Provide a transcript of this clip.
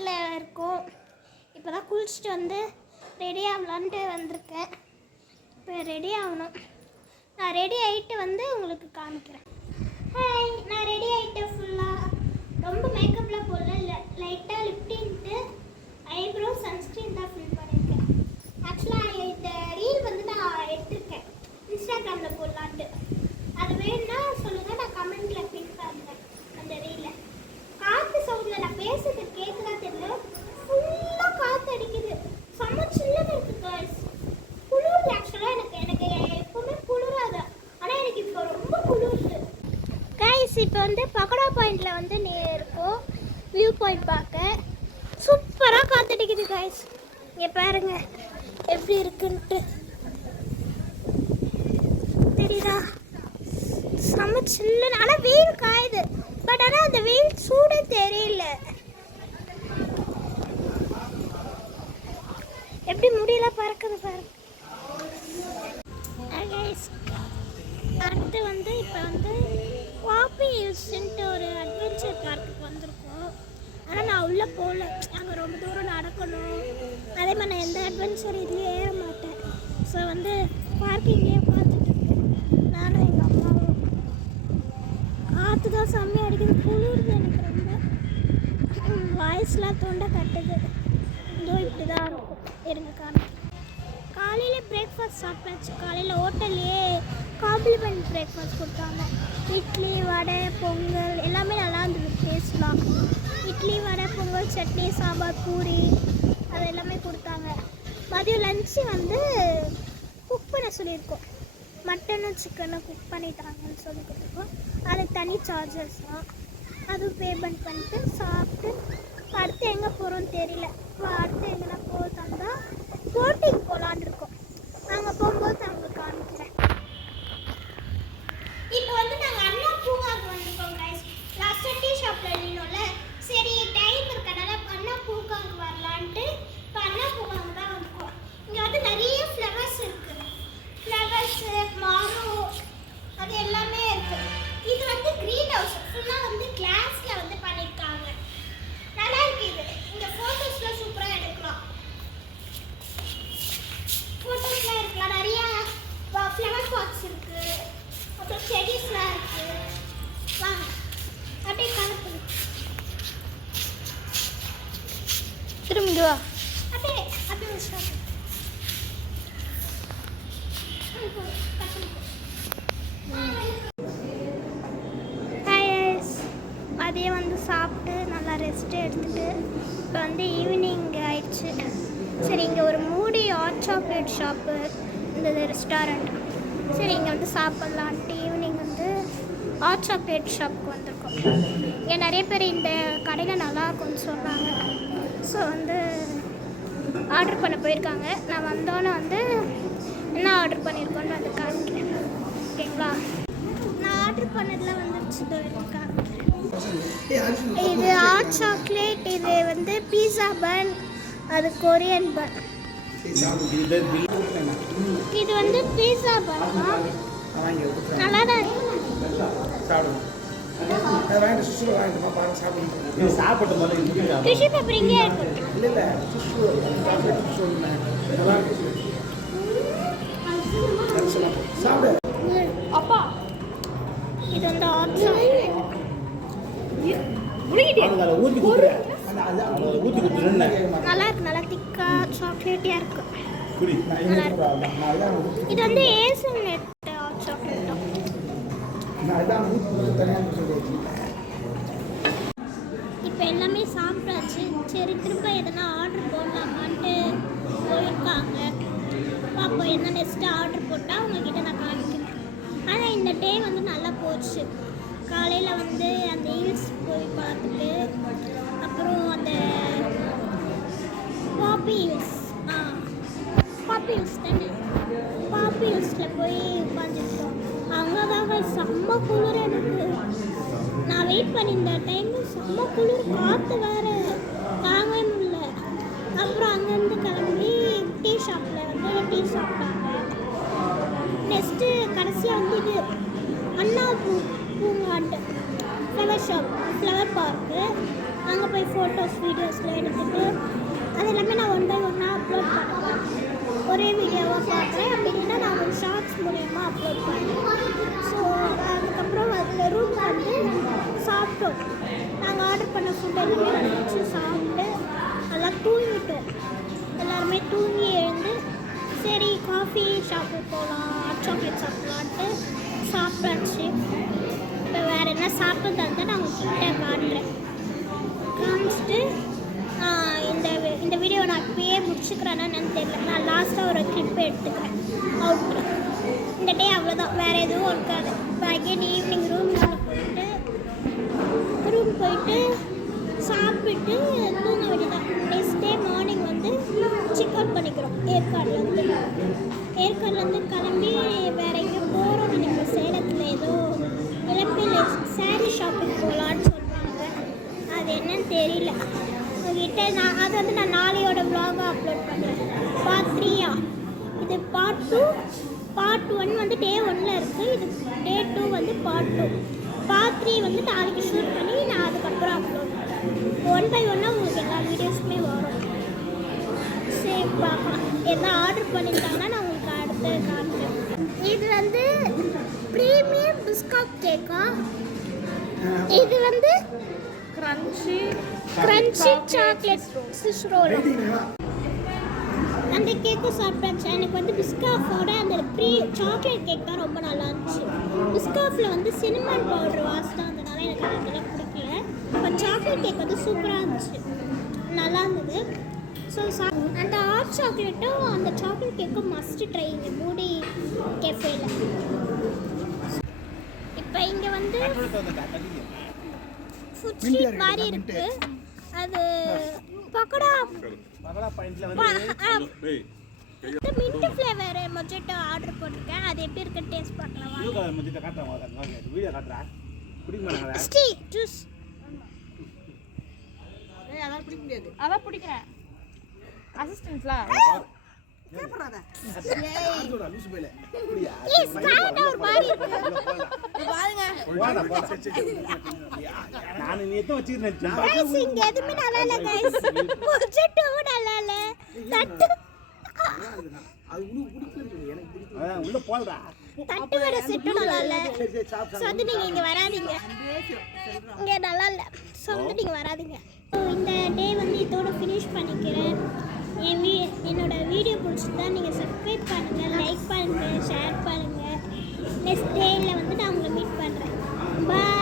வீட்டில் இருக்கோம். இப்போ தான் குளிச்சுட்டு வந்து ரெடி ஆகலான்ட்டு வந்திருக்கேன். இப்போ ரெடி ஆகணும். நான் ரெடி ஆகிட்டு வந்து உங்களுக்கு காமிக்கிறேன். ஹாய், நான் ரெடி ஆகிட்டேன். ஃபுல்லாக ரொம்ப மேக்கப்லாம் போடல, லைட்டாக லிப்டின்ட்டு ஐப்ரோ சன்ஸ்க்ரீன் தான் ஃபில் பண்ணியிருக்கேன். ஆக்சுவலாக இந்த ரீல் வந்து நான் எடுத்திருக்கேன் இன்ஸ்டாகிராமில் போடலான்ட்டு. அது வேணும்னா சொல்லுங்கள், நான் கமெண்ட்டில் பின் பண்ணுறேன் அந்த ரீலை. காற்று சவுண்டில் நான் பேசுறது கேட்குதா தெரியல, ஃபுல்லாக காற்று அடிக்குது. செம்ம சில்லுன்னு இருக்குது காய்ஸ். குளிர் ஆக்சுவலாக எனக்கு எப்பவுமே குளிராது, ஆனால் எனக்கு இப்போ ரொம்ப குளிருது காய்ஸ். இப்போ வந்து பகடா பாயிண்டில் வந்து இருக்கோம், வியூ பாயிண்ட் பார்க்க. சூப்பராக காற்றடிக்குது காய்ஸ். இங்கே பாருங்க எப்படி இருக்குன்ட்டு தெரியுதா? செம்ம சில்லுன்னு. ஆனால் வெயில் காயுது, பட் ஆனால் அந்த வெயில் சூடே தெரியல. எப்படி முடியல பறக்குது பாருங்க. அடுத்து வந்து இப்போ வந்து வாபி ஹில்ஸ்ன்ட்டு ஒரு அட்வென்ச்சர் பார்க்குக்கு வந்திருக்கோம். ஆனால் நான் உள்ளே போகல, அங்கே ரொம்ப தூரம் நடக்கணும். அதே மாதிரி நான் எந்த அட்வென்ச்சர் இதுலேயே ஏற மாட்டேன். ஸோ வந்து பார்க்கிங்கே பார்த்துட்டு இருக்கேன் நானும் எங்கள் அம்மாவும். காற்று தான் செம்மையாக அடிக்குது, குளிருது எனக்கு ரொம்ப. வாய்ஸ்லாம் தொண்டை கட்டுது. இதோ இப்படி தான் இருக்கும். இருங்க காமிக்கிறேன். காலையில் பிரேக்ஃபாஸ்ட் சாப்பிட்டாச்சு. காலையில் ஹோட்டல்லையே காம்ப்ளிமெண்ட் பிரேக்ஃபாஸ்ட் கொடுத்தாங்க. இட்லி, வடை, பொங்கல் எல்லாமே நல்லா இருந்தது டேஸ்ட்லாம். இட்லி, வடை, பொங்கல், சட்னி, சாம்பார், பூரி அது எல்லாமே கொடுத்தாங்க. மதியம் லஞ்சு வந்து குக் பண்ண சொல்லியிருக்கோம். மட்டனும் சிக்கனும் குக் பண்ணிட்டாங்கன்னு சொல்லி கொடுத்துருக்கோம். அதுக்கு தனி சார்ஜஸ் தான். அதுவும் பேமெண்ட் பண்ணிட்டு சாப்பிட்டு அடுத்து எங்கே போகிறோன்னு தெரியல. அடுத்து எங்கன்னா போகிறதா போட்டிங் போகலான்னு இருக்கோம். நாங்கள் போகும்போது நாங்கள் காமிக்கிறேன். இப்போ வந்து நாங்கள் அண்ணா பூங்காவுக்கு வந்திருக்கோம் கைஸ். லாஸ்ட்டாக டீ ஷாப்பில் இல்லைனோல, சரி டைம் இருக்கனால அண்ணா பூங்காவுக்கு வரலான்ட்டு இப்போ அண்ணா பூங்காவுக்கு தான் வந்திருக்கோம். இங்கே வந்து நிறைய ஃப்ளவர்ஸ் இருக்குது. ஃப்ளவர்ஸு, மாரோ அது எல்லாமே இருக்குது. இது வந்து க்ரீன் ஹவுஸ் ஃபுல்லாக வந்து கிளாஸில் வந்து பண்ணியிருக்காங்க. நல்லா இருக்கு இது. இங்கே ஃபோட்டோஸ்லாம் சூப்பராக எடுக்கலாம். ஃபோட்டோஸ்லாம் இருக்கலாம். நிறையா ஃப்ளவர் பாட்ஸ் இருக்குது, அப்புறம் செடிஸ்லாம் இருக்குது. வாங்க அப்படியே கலப்பு திரும்பிங்க வா. அப்படியே அப்படியே வச்சு மதியம் வந்து சாப்பிட்டு நல்லா ரெஸ்ட் எடுத்துகிட்டு இப்போ வந்து ஈவினிங் ஆயிடுச்சு. சரி, இங்கே ஒரு மூடி ஹாட் சாக்லேட் ஷாப்பு இந்த ரெஸ்டாரண்ட். சரி, இங்கே வந்து சாப்பிட்லான்ட்டு ஈவினிங் வந்து ஹாட் சாக்லேட் ஷாப்புக்கு வந்திருக்கோம். இங்கே நிறைய பேர் இந்த கடையில் நல்லா இருக்கும்னு சொன்னாங்க. ஸோ வந்து ஆர்டர் பண்ண போயிருக்காங்க. நான் வந்தோன்னே வந்து என்ன ஆர்டர் பண்ணியிருக்கோன்னு வந்து காமிக்கிறேன். ஓகேங்களா? நான் ஆர்டர் பண்ணதில் வந்துருச்சு காமிக்கிறேன். இது ஹாட் சாக்லேட், இது வந்து பீஸா பன், அது கொரியன் பன். இது வந்து பீஸா பன் நல்லா தான் இருக்கு. டிஷ்யூ பேப்பர் இங்கே இருக்கு. அப்பா இது வந்து ஹாட் சாக்லேட் நல்லா இருக்கு. நல்லா திக்கா சாக்லேட்டியா இருக்கு. நல்லா இருக்கு. இது வந்து ஏசன்நெட் ஹாட் சாக்லேட் தான். இப்போ எல்லாமே சாப்பிட்டாச்சு. சரி, திரும்ப எதனா ஆர்டர் போடலாமான்ட்டு போயிருக்காங்க. அப்போ என்ன நெக்ஸ்ட்டு ஆர்டர் போட்டால் உங்ககிட்ட நான் காமிக்கிறேன். ஆனால் இந்த டே வந்து நல்லா போச்சு. காலையில் வந்து அந்த ஹில்ஸ் போய் பார்த்துட்டு, அப்புறம் அந்த பாப்பி ஹில்ஸ் தானே, பாப்பி ஹில்ஸில் போய் உட்காந்துருக்கோம். அங்கே தாங்க செம்ம குளிர். எனக்கு நான் வெயிட் பண்ணியிருந்த டைமு செம்ம குளிர், காற்று வேறு தாங்கவே முடியல. அப்புறம் அங்கேருந்து கிளம்பி டீ ஷாப்பில் வந்து டீ சாப்பிட்டாங்க. நெக்ஸ்ட்டு கடைசியாக வந்து இது அண்ணா பூங்காட்டு ஃப்ளவர் ஷாப், ஃப்ளவர் பார்க்கு. அங்கே போய் ஃபோட்டோஸ் வீடியோஸ்லாம் எடுத்துகிட்டு அது எல்லாமே நான் 1 by 1 அப்லோட் பண்ணுவேன். ஒரே வீடியோவாக பார்க்குறேன். அப்படி இல்லைன்னா நான் ஒரு ஷார்ட்ஸ் மூலயமா அப்லோட் பண்ணுவேன். ஸோ அதுக்கப்புறம் அதில் ரூம் வந்து சாப்பிட்டோம். நாங்கள் ஆர்டர் பண்ண ஃபுட் எல்லாமே வந்துச்சு. சாப்பிட்டு நல்லா தூங்கிட்டோம். எல்லாருமே தூங்கி எழுந்து சரி காஃபி ஷாப்புக்கு போகலாம், ஹாட் சாக்லேட் சாப்பிட்லான்ட்டு சாப்பிட்டாச்சு. இப்போ வேறு என்ன சாப்பிட்றதா நான் உங்ககிட்ட காட்டுறேன். காமிச்சிட்டு இந்த வீடியோ நான் இப்பயே முடிச்சுக்கிறேன்னா என்னன்னு தெரியல. நான் லாஸ்ட்டாக ஒரு கிளிப் எடுத்துக்கிறேன் அவுட்ரு. இந்த டே அவ்வளோதான், வேறு எதுவும் இருக்காது. இப்போ அகெயின் ஈவினிங் ரூம் போயிட்டு சாப்பிட்டு தூங்க வேண்டியதான். நெக்ஸ்ட் டே மார்னிங் வந்து செக் அவுட் பண்ணிக்கிறோம். ஏற்காடுலேருந்து கிளம்பி வேறு எங்கேயோ போகிறோம்னு நினைக்கிறேன். சேலத்தில் ஏதோ இளம்பில் சாரீ ஷாப்பிங் போகலான்னு சொல்கிறாங்க. அது என்னன்னு தெரியல. உங்ககிட்ட அது வந்து நான் நாளையோட vlog அப்லோட் பண்ணுறேன். பார்ட் 3 இது பார்ட் 2. பார்ட் 1 வந்து டே 1ல் இருக்குது. இது டே 2 வந்து பார்ட் 2. பார்ட் 3 வந்து நாளைக்கு ஷூட் பண்ணி நான் அதுக்கப்புறம் அப்லோட் பண்ணுறேன். 1 by 1 உங்களுக்கு எல்லா வீடியோஸுமே வரும். சரி பார்க்கலாம். எதாவது ஆர்டர் பண்ணிட்டாங்கன்னா நான் உங்களுக்கு அடுத்து காமிக்கிறேன். இது வந்து ப்ரீமியம் பிஸ்கட் கேக்கா. இது வந்து கிரன்ச்சி சாக்லேட் ஸ்விஸ் ரோல். அந்த கேக்கும் சாப்பிட்டாச்சு. எனக்கு வந்து பிஸ்காஃபோட அந்த சாக்லேட் கேக் தான் ரொம்ப நல்லா இருந்துச்சு. பிஸ்காஃபில் வந்து சினமன் பவுடர் வாசம் இருந்ததுனால எனக்கு அதெல்லாம் பிடிக்கல. இப்போ சாக்லேட் கேக் வந்து சூப்பராக இருந்துச்சு, நல்லா இருந்தது. ஸோ அந்த ஹாட் சாக்லேட்டும் அந்த சாக்லேட் கேக்கும் மஸ்ட் ட்ரை இங்கே மூடி கேஃபேல. இப்போ இங்கே வந்து ஃபுட் ஸ்ட்ரீட் மாதிரி இருக்கு. அது pakoda mint flavour mojito order போட்டிருக்கேன். அது எப்படி இருக்குன்னு டேஸ்ட் பார்க்கலாம். ஜூஸ் அதான் பிடிக்க முடியாது. அதான் பிடிக்கிறேன். அசிஸ்டன்ட்ஸ்ல வராதீங்க. இந்த டே வந்து இதோட ஃபினிஷ் பண்ணிக்கிறேன். என்னோட வீடியோ பிடிச்சிருந்தா நீங்கள் சப்ஸ்கிரைப் பண்ணுங்கள், லைக் பண்ணுங்கள், ஷேர் பண்ணுங்கள். நெக்ஸ்ட் டேயில் வந்து நான் உங்களை மீட் பண்ணுறேன். பாய்.